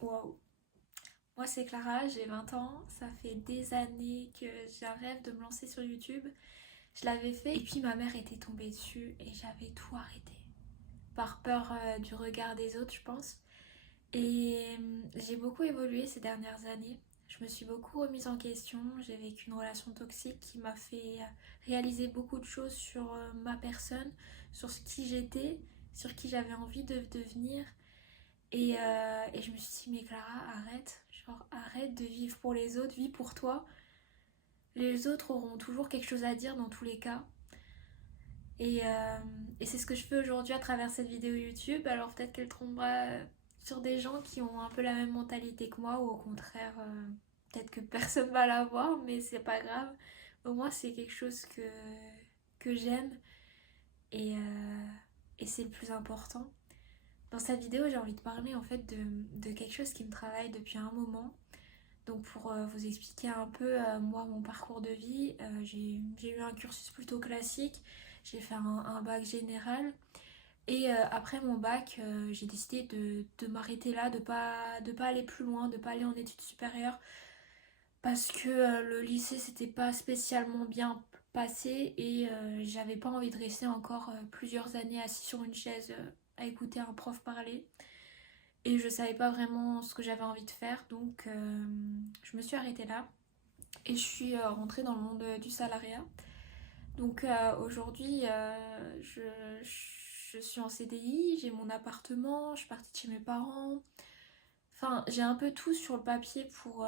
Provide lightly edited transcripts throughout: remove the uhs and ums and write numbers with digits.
Waouh. Moi c'est Clara, j'ai 20 ans, ça fait des années que j'ai un rêve de me lancer sur YouTube. Je l'avais fait et puis ma mère était tombée dessus et j'avais tout arrêté. Par peur du regard des autres, je pense. Et j'ai beaucoup évolué ces dernières années. Je me suis beaucoup remise en question. J'ai vécu une relation toxique qui m'a fait réaliser beaucoup de choses sur ma personne, sur ce qui j'étais, sur qui j'avais envie de devenir. Et je me suis dit, mais Clara, arrête. Genre, arrête de vivre pour les autres, vis pour toi. Les autres auront toujours quelque chose à dire dans tous les cas. Et, euh, et c'est ce que je fais aujourd'hui à travers cette vidéo YouTube. Alors peut-être qu'elle tombera sur des gens qui ont un peu la même mentalité que moi, ou au contraire, peut-être que personne va l'avoir, mais c'est pas grave. Au moins, c'est quelque chose que j'aime et, euh, et c'est le plus important. Dans cette vidéo, j'ai envie de parler en fait de quelque chose qui me travaille depuis un moment. Donc pour vous expliquer un peu moi mon parcours de vie, j'ai eu un cursus plutôt classique, j'ai fait un bac général et après mon bac j'ai décidé de m'arrêter là, de pas aller plus loin, de pas aller en études supérieures parce que le lycée c'était pas spécialement bien passé et j'avais pas envie de rester encore plusieurs années assis sur une chaise à écouter un prof parler. Et je savais pas vraiment ce que j'avais envie de faire, donc je me suis arrêtée là. Et je suis rentrée dans le monde du salariat. Donc aujourd'hui, je suis en CDI, j'ai mon appartement, je suis partie de chez mes parents. Enfin, j'ai un peu tout sur le papier pour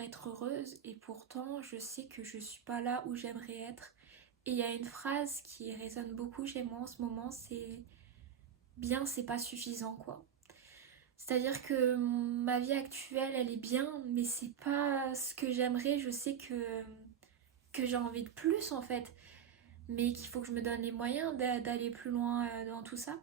être heureuse. Et pourtant, je sais que je suis pas là où j'aimerais être. Et il y a une phrase qui résonne beaucoup chez moi en ce moment, c'est bien, c'est pas suffisant, quoi. C'est-à-dire que ma vie actuelle, elle est bien, mais c'est pas ce que j'aimerais. Je sais que j'ai envie de plus en fait, mais qu'il faut que je me donne les moyens d'aller plus loin dans tout ça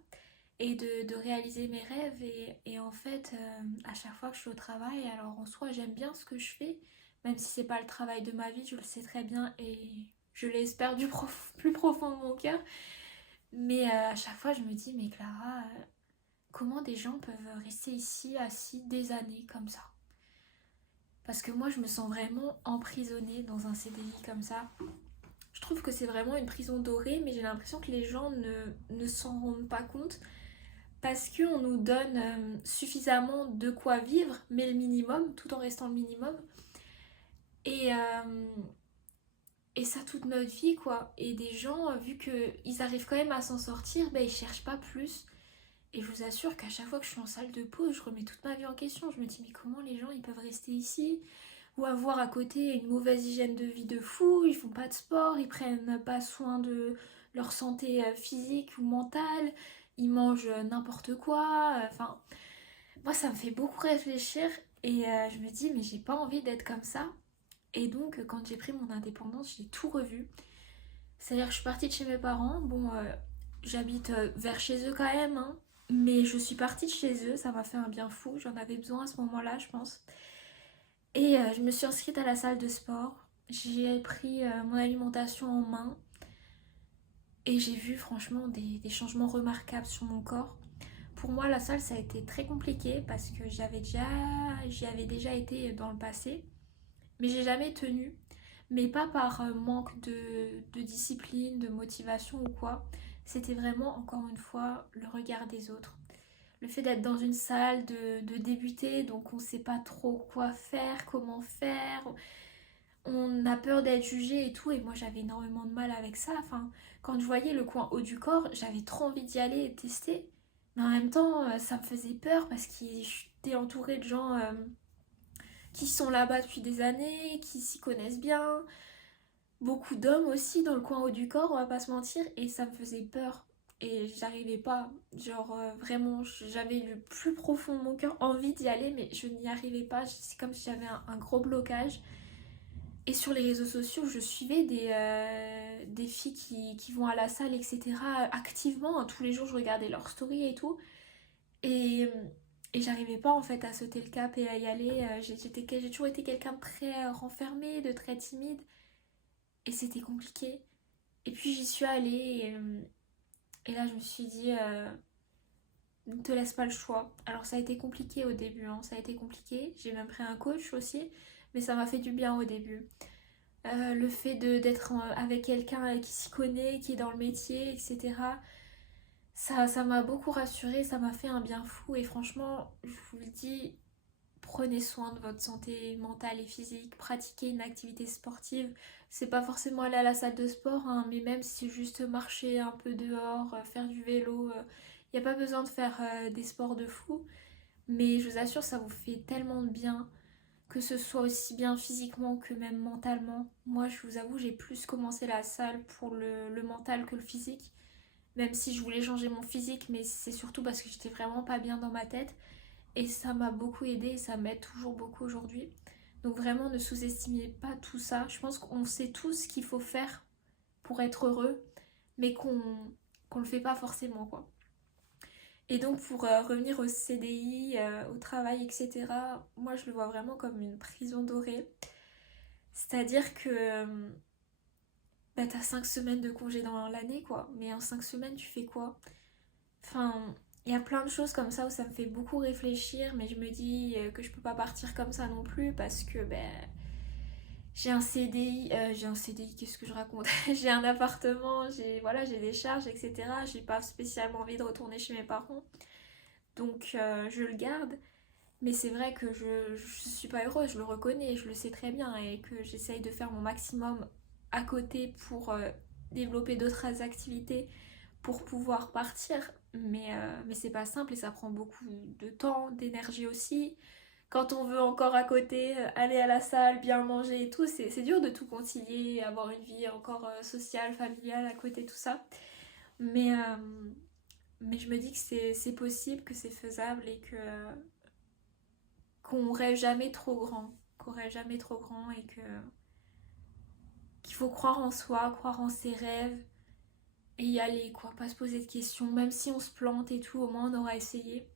et de réaliser mes rêves. Et en fait, à chaque fois que je suis au travail, alors en soi, j'aime bien ce que je fais, même si c'est pas le travail de ma vie, je le sais très bien et je l'espère plus profond de mon cœur. Mais à chaque fois, je me dis, mais Clara, comment des gens peuvent rester ici assis des années comme ça? Parce que moi, je me sens vraiment emprisonnée dans un CDI comme ça. Je trouve que c'est vraiment une prison dorée, mais j'ai l'impression que les gens ne s'en rendent pas compte parce qu'on nous donne suffisamment de quoi vivre, mais le minimum, tout en restant le minimum. Et, euh, et ça toute notre vie, quoi. Et des gens, vu qu'ils arrivent quand même à s'en sortir, ben, ils cherchent pas plus. Et je vous assure qu'à chaque fois que je suis en salle de pause, je remets toute ma vie en question. Je me dis, mais comment les gens ils peuvent rester ici? Ou avoir à côté une mauvaise hygiène de vie de fou, ils font pas de sport, ils prennent pas soin de leur santé physique ou mentale, ils mangent n'importe quoi. Enfin, moi ça me fait beaucoup réfléchir et je me dis, mais j'ai pas envie d'être comme ça. Et donc, quand j'ai pris mon indépendance, j'ai tout revu. C'est-à-dire que je suis partie de chez mes parents. Bon, j'habite vers chez eux quand même, hein. Mais je suis partie de chez eux, ça m'a fait un bien fou. J'en avais besoin à ce moment-là, je pense. Et je me suis inscrite à la salle de sport. J'ai pris mon alimentation en main. Et j'ai vu franchement des changements remarquables sur mon corps. Pour moi, la salle, ça a été très compliqué parce que j'y avais déjà été dans le passé. Mais j'ai jamais tenu. Mais pas par manque de discipline, de motivation ou quoi. C'était vraiment, encore une fois, le regard des autres. Le fait d'être dans une salle, de débuter, donc on ne sait pas trop quoi faire, comment faire. On a peur d'être jugé et tout. Et moi, j'avais énormément de mal avec ça. Enfin, quand je voyais le coin haut du corps, j'avais trop envie d'y aller et de tester. Mais en même temps, ça me faisait peur parce que j'étais entourée de gens qui sont là-bas depuis des années, qui s'y connaissent bien, beaucoup d'hommes aussi dans le coin haut du corps, on va pas se mentir, et ça me faisait peur. Et j'arrivais pas, genre vraiment, j'avais le plus profond de mon cœur envie d'y aller, mais je n'y arrivais pas. C'est comme si j'avais un gros blocage. Et sur les réseaux sociaux, je suivais des filles qui vont à la salle, etc. activement, hein. Tous les jours, je regardais leurs stories et tout. Et, et j'arrivais pas en fait à sauter le cap et à y aller. J'ai toujours été quelqu'un de très renfermé, de très timide. Et c'était compliqué. Et puis j'y suis allée et là je me suis dit ne te laisse pas le choix. Alors ça a été compliqué au début, hein, ça a été compliqué. J'ai même pris un coach aussi, mais ça m'a fait du bien au début. Le fait d'être avec quelqu'un qui s'y connaît, qui est dans le métier, etc. Ça m'a beaucoup rassurée, ça m'a fait un bien fou et franchement, je vous le dis, prenez soin de votre santé mentale et physique, pratiquez une activité sportive. C'est pas forcément aller à la salle de sport, hein, mais même si c'est juste marcher un peu dehors, faire du vélo, il n'y a pas besoin de faire des sports de fou. Mais je vous assure, ça vous fait tellement de bien, que ce soit aussi bien physiquement que même mentalement. Moi, je vous avoue, j'ai plus commencé la salle pour le mental que le physique. Même si je voulais changer mon physique, mais c'est surtout parce que j'étais vraiment pas bien dans ma tête. Et ça m'a beaucoup aidé et ça m'aide toujours beaucoup aujourd'hui. Donc vraiment, ne sous-estimez pas tout ça. Je pense qu'on sait tous ce qu'il faut faire pour être heureux, mais qu'on le fait pas forcément, quoi. Et donc pour revenir au CDI, au travail, etc., moi je le vois vraiment comme une prison dorée. C'est-à-dire que bah, t'as 5 semaines de congé dans l'année, quoi. Mais en 5 semaines, tu fais quoi? Enfin, il y a plein de choses comme ça où ça me fait beaucoup réfléchir, mais je me dis que je peux pas partir comme ça non plus parce que ben, j'ai un CDI, qu'est-ce que je raconte? J'ai un appartement, j'ai des charges, etc. J'ai pas spécialement envie de retourner chez mes parents, donc je le garde. Mais c'est vrai que je suis pas heureuse, je le reconnais, je le sais très bien et que j'essaye de faire mon maximum à côté pour développer d'autres activités pour pouvoir partir. Mais c'est pas simple et ça prend beaucoup de temps, d'énergie aussi. Quand on veut encore à côté aller à la salle, bien manger et tout, c'est dur de tout concilier, avoir une vie encore sociale, familiale à côté, tout ça. Mais, euh, mais je me dis que c'est possible, que c'est faisable et que qu'on rêve jamais trop grand. Qu'on rêve jamais trop grand et que qu'il faut croire en soi, croire en ses rêves et y aller, quoi. Pas se poser de questions, même si on se plante et tout, au moins on aura essayé.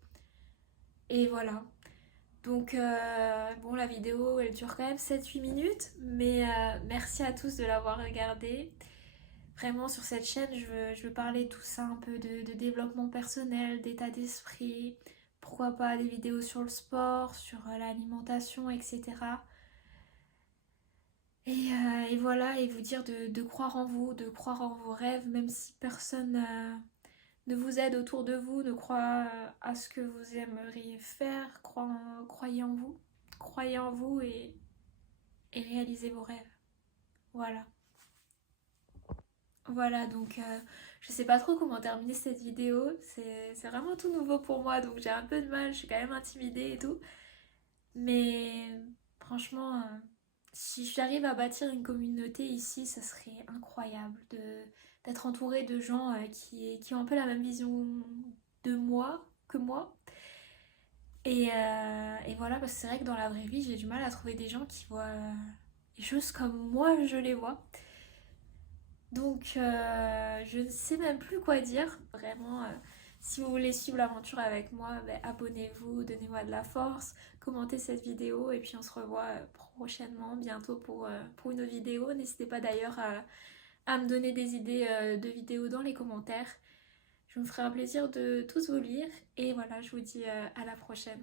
Et voilà. Donc, bon, la vidéo, elle dure quand même 7-8 minutes, mais merci à tous de l'avoir regardée. Vraiment, sur cette chaîne, je veux parler tout ça, un peu de développement personnel, d'état d'esprit, pourquoi pas des vidéos sur le sport, sur l'alimentation, etc. Et voilà, et vous dire de croire en vous, de croire en vos rêves, même si personne ne vous aide autour de vous, ne croit à ce que vous aimeriez faire, croyez en vous. Croyez en vous et réalisez vos rêves. Voilà. Voilà, donc je sais pas trop comment terminer cette vidéo. C'est vraiment tout nouveau pour moi, donc j'ai un peu de mal, je suis quand même intimidée et tout. Mais franchement, si j'arrive à bâtir une communauté ici, ça serait incroyable d'être entourée de gens qui ont un peu la même vision de moi que moi. Et voilà, parce que c'est vrai que dans la vraie vie, j'ai du mal à trouver des gens qui voient les choses comme moi je les vois. Donc je ne sais même plus quoi dire. Vraiment, si vous voulez suivre l'aventure avec moi, ben, abonnez-vous, donnez-moi de la force, commentez cette vidéo et puis on se revoit prochainement, bientôt pour une autre vidéo. N'hésitez pas d'ailleurs à me donner des idées de vidéos dans les commentaires. Je me ferai un plaisir de tous vous lire et voilà, je vous dis à la prochaine.